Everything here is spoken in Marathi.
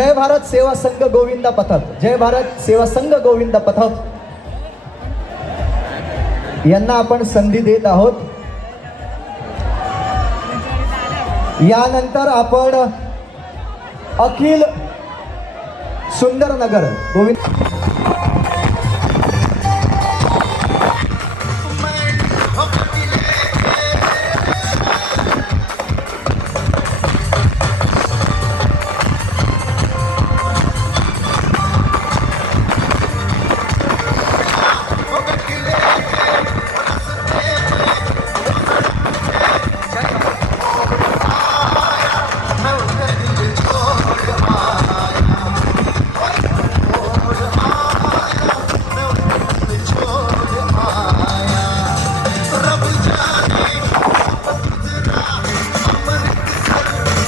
जय भारत सेवा संघ गोविंद पथक, जय भारत सेवा संघ गोविंद पथक यांना आपण संधी देत आहोत। यानंतर आपण अखिल सुंदरनगर गोविंद